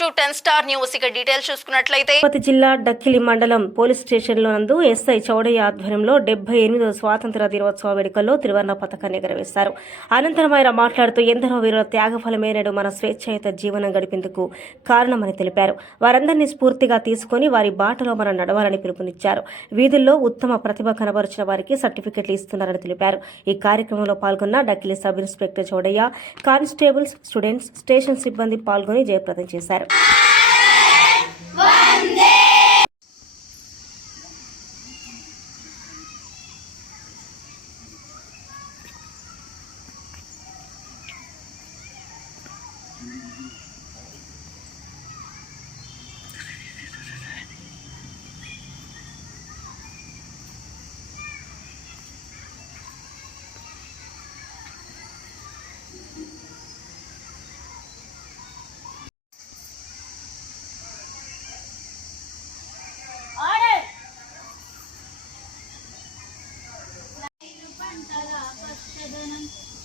To 10 star news. ఇక details చూసుకున్నట్లయితే తిరుపతి జిల్లా డక్కిలి మండలం పోలీస్ స్టేషన్లో నందు ఎస్ఐ చౌడయ్య ఆధ్వర్యంలో 78వ స్వాతంత్ర దినోత్సవ వేడుకల్లో త్రివర్ణ పతాకాన్ని ఎగరవేశారు. అనంతరం ఆయన మాట్లాడుతూ ఎందరో వీరుల త్యాగఫలమే నేడు మన స్వేచ్ఛాయుత జీవనం గడిపేందుకు కారణమని తెలిపారు. వారందరినీ స్ఫూర్తిగా తీసుకుని వారి బాటలో మనం నడవాలని పిలుపునిచ్చారు. వీధుల్లో ఉత్తమ ప్రతిభ కనబరిచిన వారికి సర్టిఫికెట్లు ఇస్తున్నారని తెలిపారు. ఈ కార్యక్రమంలో పాల్గొన్న Dakkili sub inspector Chowdaiah, constables, students, station సిబ్బంది పాల్గొని జయప్రదం చేశారు.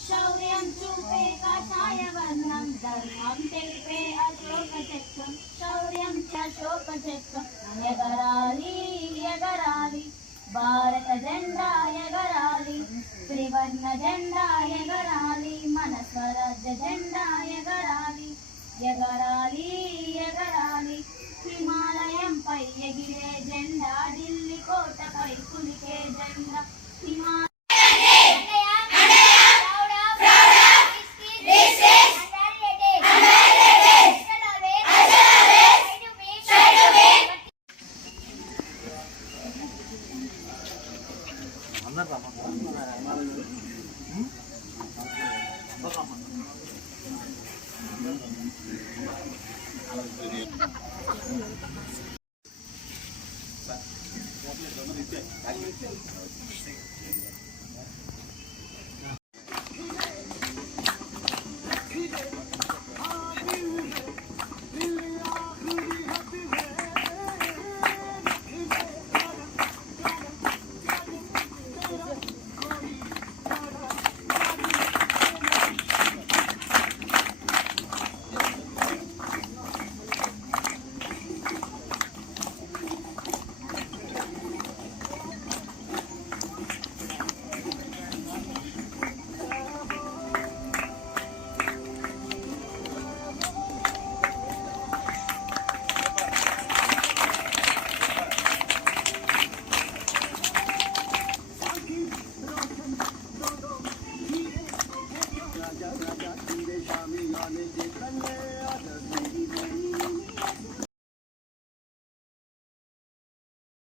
శౌర్యం చూపే కాషాయవర్ణం, ధర్మం తెలిపే అశోక చక్రం, శౌర్యం అశోక చక్రం. ఎగరాలి ఎగరాలి భారత జెండా ఎగరాలి, త్రివర్ణ జెండా ఎగరాలి, మన స్వరాజ్య జెండా ఎగరాలి. ఎగరాలి ఎగరాలి హిమాలయంపై ఎగిరే జెండా, ఢిల్లీ కోటపై కులికే జెండా. राजा धीरे शामी गाने के